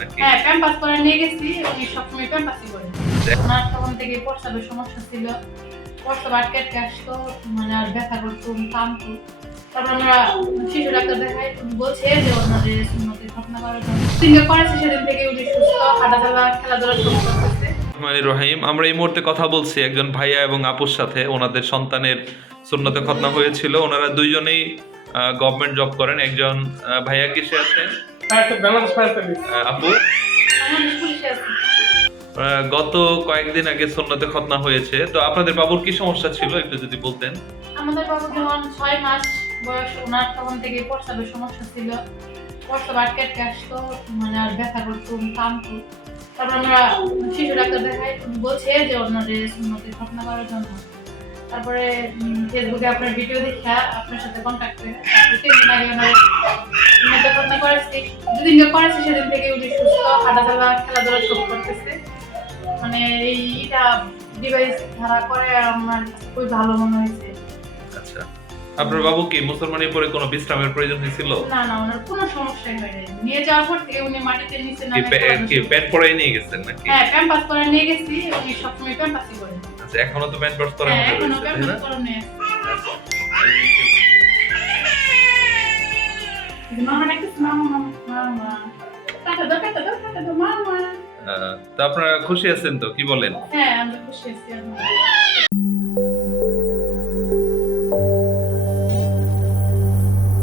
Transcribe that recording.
নাকি? হ্যাঁ, প্যাম্পাস পরে নিয়ে গেছি। উনি সবসময় প্যাম্পাসই করে। ওনার তখন থেকে প্রস্রাবের সমস্যা ছিল। প্রস্রাব আটকে আসতো, মানে আর ব্যথা করতো, টানতো। তারপর আমরা শিশু ডাক্তার দেখাই। উনি বলছে যে ওনাদের সুন্নতের খতনা করার জন্য। দিনকে করেছে সেদিন থেকে উনি সুস্থ, হাঁটাচলা, খেলাধুলা সব করতেছে। রহমানির রহিম, আমরা এই মুহূর্তে কথা বলছি একজন ভাইয়া এবং আপুর সাথে। ওনাদের সন্তানের সুন্নতে খতনা হয়েছিল। ওনারা দুইজনেই গভর্নমেন্ট জব করেন। একজন ভাইয়া কিসে আছেন? Bangladesh fire service. আপু আমাদের পুলিশে আছে। গত কয়েকদিন আগে সুন্নতে খতনা হয়েছে। তো আপনাদের বাবুর কি সমস্যা ছিল একটু যদি বলতেন। আমাদের বাবু যখন 6 মাস বয়স, ওনার তখন থেকে প্রস্রাবের সমস্যা ছিল। প্রস্রাব আটকে আসতো, মানে আর ব্যথা করতো, টানতো। তারপর আমরা শিশু ডাক্তার দেখাই। উনি বলছে যে ওনাদের সুন্নতের খতনা করার জন্য। তারপরে ফেসবুকে আপনার ভিডিও দেখা আপনার সাথে কন্ট্যাক্ট করে তারপরে 3 দিন আগে ওনার সুন্নতের খতনা করেছি। যেদিন করেছে সেদিন থেকে উনি সুস্থ, হাঁটাচলা, খেলাধুলা সব করতেছে। মানে এইটা ডিভাইস ধারা করে আমার কাছে খুবই ভালো মনে হয়েছে। আচ্ছা, আপনার বাবু কি মুসলমানের পরে কোনো বিশ্রামের প্রয়োজন হয়েছিল? না না, ওনার কোনো সমস্যাই হয়নি। নিয়ে যাওয়ার পর থেকে উনি মাটিতে নিচে কি নামে কি প্যান্ট পরাই নিয়ে গেছেন নাকি? হ্যাঁ, প্যাম্পাস পরে নিয়ে গেছি। উনি সবসময় প্যাম্পাসই করে। আচ্ছা, এখনো তো প্যান্ট পরা হ্যাঁ, মনে এখনো রয়েছে, তাই প্যাম্পাস না? পরে নিয়ে আসছি। আচ্ছা। মামা ডাকতেছে, মামা মামা মামা। টাটা দাও, টাটা দাও, টাটা দাও, মামা। তো আপনারা খুশি আছেন তো, কি বলেন? হ্যাঁ, আমরা খুশি আছি।